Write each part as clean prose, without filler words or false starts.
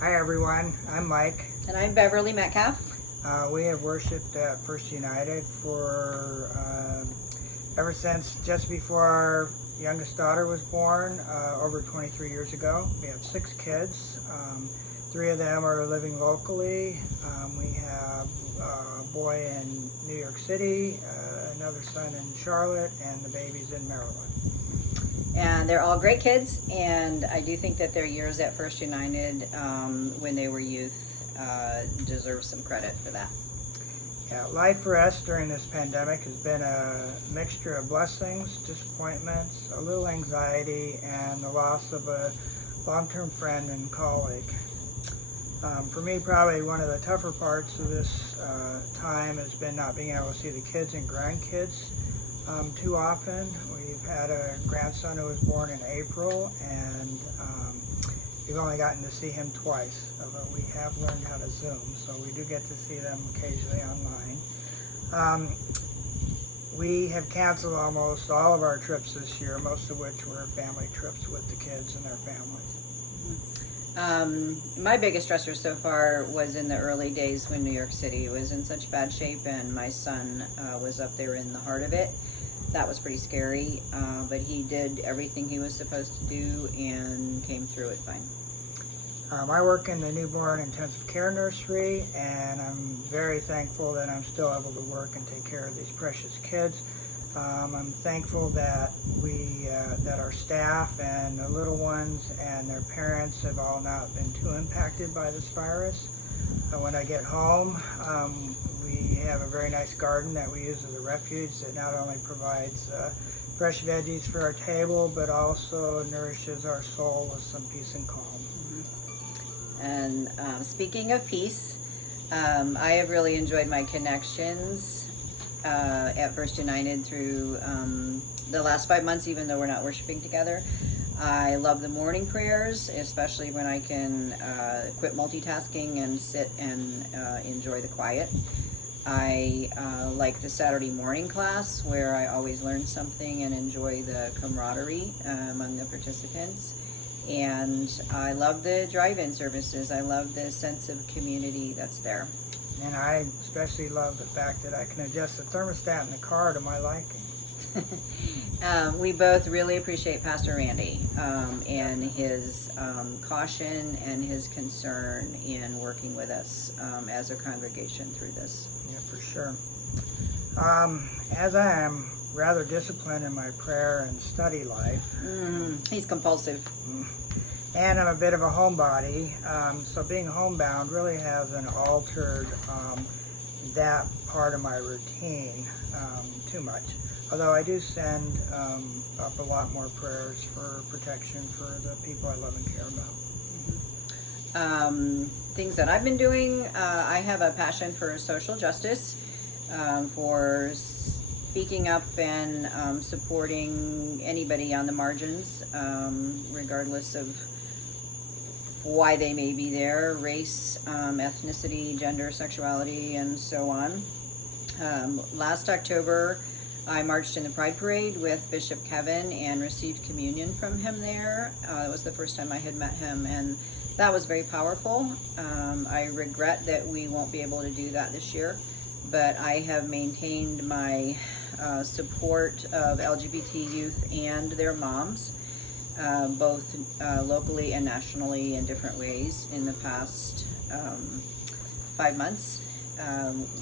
Hi everyone, I'm Mike. And I'm Beverly Metcalf. We have worshipped at First United for ever since just before our youngest daughter was born, over 23 years ago. We have 6 kids. 3 of them are living locally. We have a boy in New York City, another son in Charlotte, and the baby's in Maryland. And they're all great kids, and I do think that their years at First United when they were youth deserve some credit for that. Yeah, life for us during this pandemic has been a mixture of blessings, disappointments, a little anxiety, and the loss of a long-term friend and colleague. For me, probably one of the tougher parts of this time has been not being able to see the kids and grandkids too often. We've had a grandson who was born in April, and we've only gotten to see him twice, although we have learned how to Zoom, so we do get to see them occasionally online. We have canceled almost all of our trips this year, most of which were family trips with the kids and their families. My biggest stressor so far was in the early days when New York City was in such bad shape and my son was up there in the heart of it. That was pretty scary, but he did everything he was supposed to do and came through it fine. I work in the newborn intensive care nursery, and I'm very thankful that I'm still able to work and take care of these precious kids. I'm thankful that that our staff and the little ones and their parents have all not been too impacted by this virus. When I get home, we have a very nice garden that we use as a refuge that not only provides fresh veggies for our table, but also nourishes our soul with some peace and calm. And speaking of peace, I have really enjoyed my connections at First United through the last 5 months, even though we're not worshiping together. I love the morning prayers, especially when I can quit multitasking and sit and enjoy the quiet. I like the Saturday morning class where I always learn something and enjoy the camaraderie among the participants. And I love the drive-in services. I love the sense of community that's there. And I especially love the fact that I can adjust the thermostat in the car to my liking. We both really appreciate Pastor Randy and his caution and his concern in working with us as a congregation through this. Yeah, for sure. As I am rather disciplined in my prayer and study life. He's compulsive. And I'm a bit of a homebody, so being homebound really hasn't altered that part of my routine too much. Although I do send up a lot more prayers for protection for the people I love and care about. Things that I've been doing, I have a passion for social justice, for speaking up and supporting anybody on the margins, regardless of why they may be there, race, ethnicity, gender, sexuality, and so on. Last October, I marched in the Pride Parade with Bishop Kevin and received communion from him there. It was the first time I had met him, and that was very powerful. I regret that we won't be able to do that this year, but I have maintained my support of LGBT youth and their moms, both locally and nationally in different ways in the past 5 months.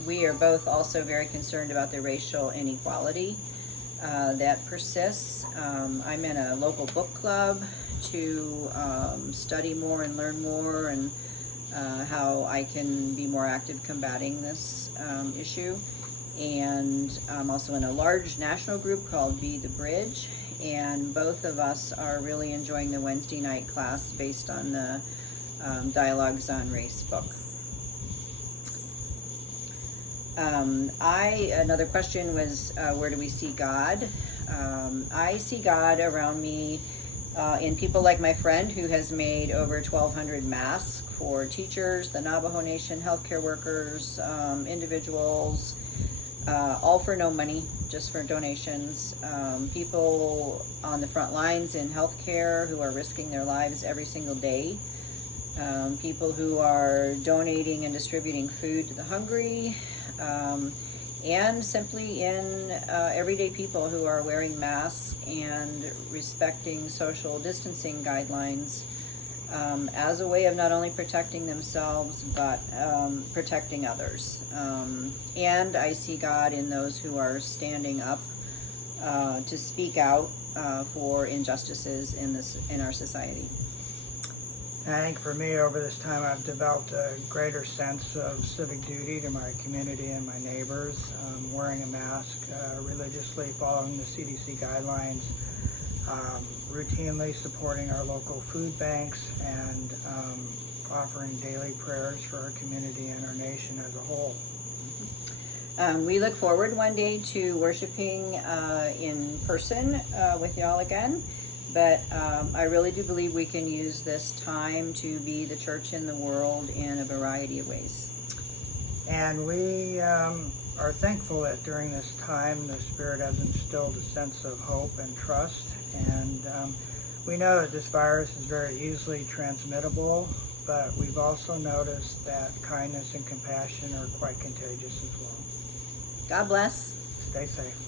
We are both also very concerned about the racial inequality that persists. I'm in a local book club to study more and learn more and how I can be more active combating this issue. And I'm also in a large national group called Be the Bridge, and both of us are really enjoying the Wednesday night class based on the Dialogues on Race book. Another question was, where do we see God? I see God around me in people like my friend who has made over 1,200 masks for teachers, the Navajo Nation, healthcare workers, individuals, all for no money, just for donations. People on the front lines in healthcare who are risking their lives every single day people who are donating and distributing food to the hungry, and simply in everyday people who are wearing masks and respecting social distancing guidelines as a way of not only protecting themselves but protecting others. And I see God in those who are standing up to speak out for injustices in our society. And I think for me, over this time, I've developed a greater sense of civic duty to my community and my neighbors, wearing a mask, religiously following the CDC guidelines, routinely supporting our local food banks, and offering daily prayers for our community and our nation as a whole. We look forward one day to worshiping in person with y'all again. But I really do believe we can use this time to be the church in the world in a variety of ways. And we are thankful that during this time the Spirit has instilled a sense of hope and trust. And we know that this virus is very easily transmittable, but we've also noticed that kindness and compassion are quite contagious as well. God bless. Stay safe.